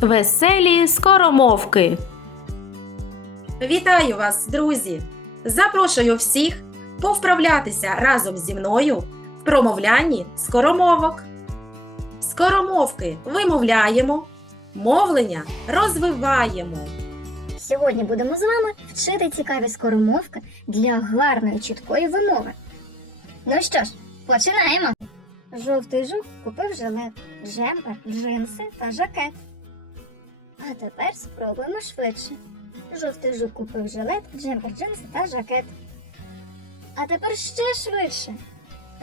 Веселі скоромовки. Вітаю вас, друзі! Запрошую всіх повправлятися разом зі мною в промовлянні скоромовок. Скоромовки вимовляємо, мовлення розвиваємо. Сьогодні будемо з вами вчити цікаві скоромовки для гарної чіткої вимови. Ну що ж, починаємо. Жовтий жук купив жилет, джемпер, джинси та жакет. А тепер спробуємо швидше. Жовтий жук купив жилет, джемпер, джинси та жакет. А тепер ще швидше.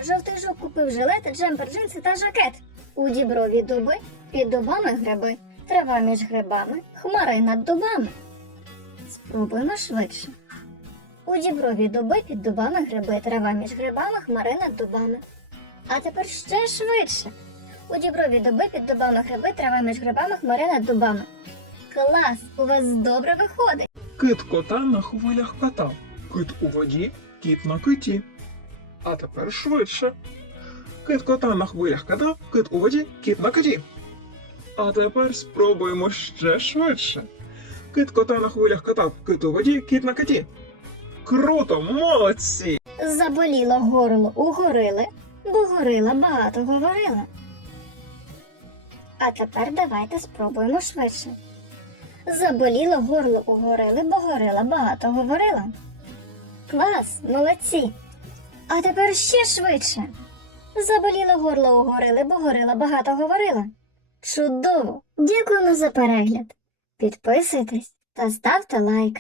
Жовтий жук купив жилет, джемпер, джинси та жакет. У діброві дуби, під дубами гриби, трава між грибами, хмари над дубами. Спробуємо швидше. У діброві дуби під дубами гриби, трава між грибами, хмари над дубами. А тепер ще швидше. У діброві дуби під дубами гриби, трава між грибами, хмари над дубами. Клас! У вас добре виходить! Кит кота на хвилях катав. Кит у воді, кіт на киті. А тепер швидше. Кит кота на хвилях катав, кит у воді, кіт на киті. А тепер спробуємо ще швидше. Кит кота на хвилях катав, кит у воді, кіт на киті. Круто, молодці! Заболіло горло у горили, бо горила багато говорила. А тепер давайте спробуємо швидше. Заболіло горло у горили, бо горила багато говорила. Клас, молодці. А тепер ще швидше. Заболіло горло у горили, бо горила багато говорила. Чудово! Дякуємо за перегляд. Підписуйтесь та ставте лайк.